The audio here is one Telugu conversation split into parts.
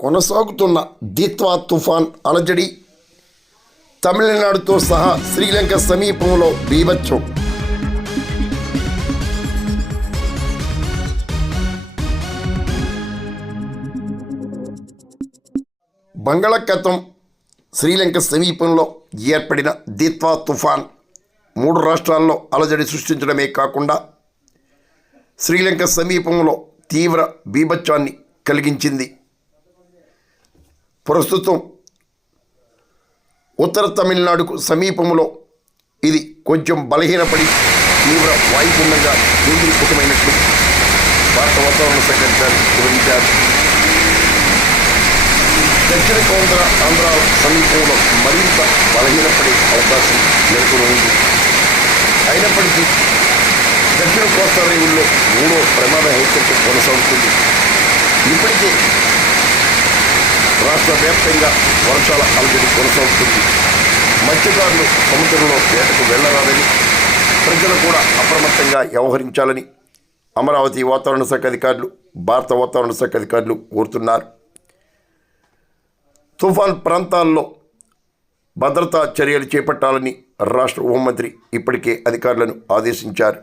కొనసాగుతున్న దిత్వా తుఫాన్ అలజడి తమిళనాడుతో సహా శ్రీలంక సమీపంలో బీభత్సం. బంగాళాఖాతం శ్రీలంక సమీపంలో ఏర్పడిన దిత్వా తుఫాన్ 3 రాష్ట్రాల్లో అలజడి సృష్టించడమే కాకుండా శ్రీలంక సమీపంలో తీవ్ర బీభత్సాన్ని కలిగించింది. ప్రస్తుతం ఉత్తర తమిళనాడుకు సమీపంలో ఇది కొంచెం బలహీనపడి తీవ్ర వాయుగుండంగా కేంద్రీకృతమైనట్లు భారత వాతావరణ శాఖ అధికారులు వివరించారు. దక్షిణ ఆంధ్ర సమీపంలో మరింత బలహీనపడే అవకాశం నెలకొనుంది. అయినప్పటికీ దక్షిణ కోస్తా రేవుల్లో 3వ ప్రమాద హెచ్చరిక కొనసాగుతుంది. ఇప్పటికే రాష్ట్ర వ్యాప్తంగా వర్షాల అలజడి కొనసాగుతుంది. మత్స్యకారులు సముద్రంలో వేటకు వెళ్లరాదని, ప్రజలు కూడా అప్రమత్తంగా వ్యవహరించాలని అమరావతి వాతావరణ శాఖ అధికారులు, భారత వాతావరణ శాఖ అధికారులు కోరుతున్నారు. తుఫాన్ ప్రాంతాల్లో భద్రతా చర్యలు చేపట్టాలని రాష్ట్ర హోంమంత్రి ఇప్పటికే అధికారులను ఆదేశించారు.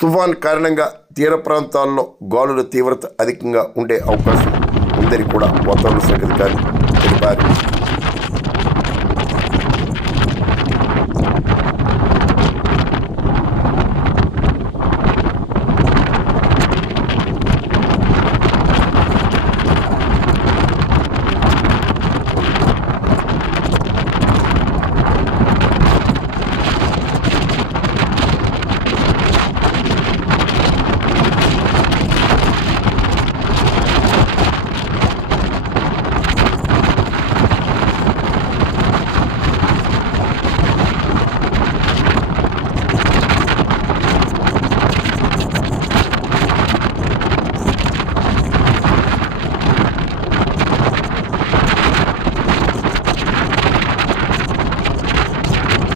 తుఫాన్ కారణంగా తీర ప్రాంతాల్లో గాలుల తీవ్రత అధికంగా ఉండే అవకాశం ఉందని కూడా వాతావరణ శాఖ అధికారులు తెలిపారు.